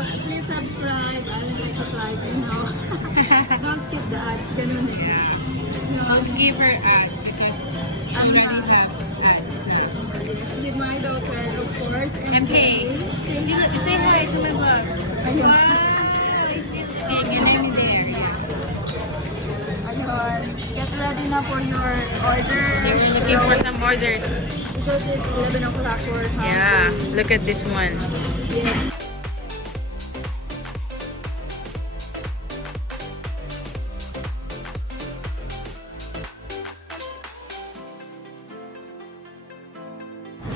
please subscribe and like, you know. Don't skip the ads, ganun. No. Don't skip her ads because she already have ads now. With my daughter, of course. And MK, say hi to my vlog. Ayun. Stay, get in there. Ayun. Get ready na for your order. They were looking for some orders. Because it's 11 o'clock or half. Yeah, look at this one. Yes.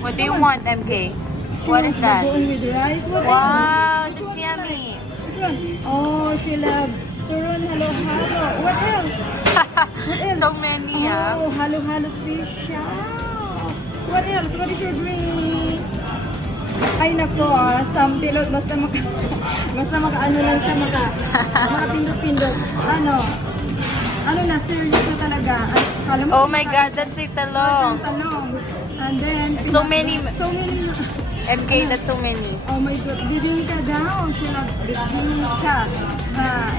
What do you want, MK? What is that? Bagoong with rice. What Wow, else? that's Which one you yummy. like? Which one? Oh, she loves turon halo-halo. What else? What else? So many, Oh, halo-halo special. What else? What is your drink? Ay nako, sampilot. Basta maka-ano lang siya, makapindot-pindot. Ano na, serious na talaga. Kala mo, Oh my God, that's a talong. talong. And then, So many. MK, that's so many. Oh my God, bibingka daw. She loves bibingka.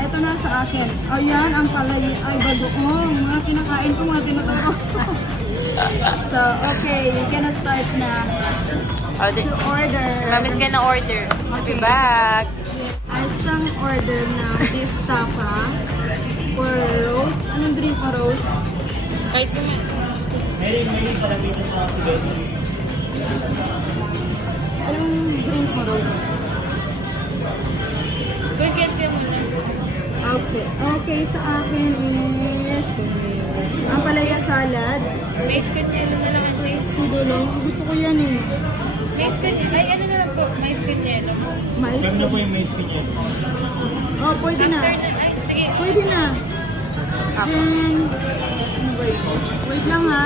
Ito na sa akin. Ayan, ang palay ay bagoong. Mga kinakain ko, mga tinuturo. So, okay, you gonna start na to order. Mommy's gonna order. I'll be back. Isang order na beef tapa or roast. Anong drink na roast? Kahit kami. Anong drinks mo roast? Good mo lang. Okay. Okay, sa akin is ang palaya salad. Mais kunyelo na lang ang mais. Idolo. Gusto ko yan eh. Mais kunyelo. Ay, ano na lang po? Mais kunyelo. Mais. Saan na po yung mais niyo? Oh, pwede na. Ay, sige. Pwede na. Then, wait lang ha.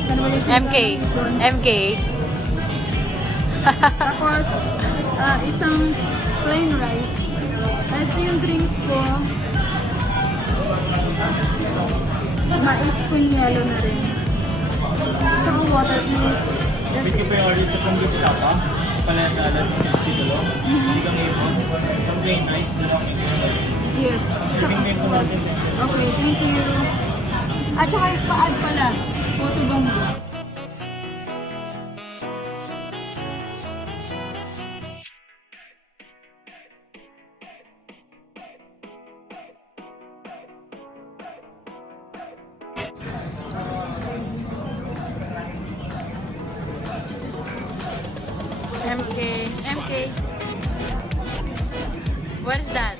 Saan ba yung MK. MK. Tapos, isang plain rice. Tapos yung drinks ko, mais kunyelo na rin. Tsaka water, please. Bit ko pa yung order sa beef tapa, palaya salad, crispy dulo, hindi kami ipon, something nice, dalawang extra. Yes. Tsaka Bing-bing ko water. natin. Okay, thank you. At tsaka pa-add pala. Photo bang mo? MK. What is that?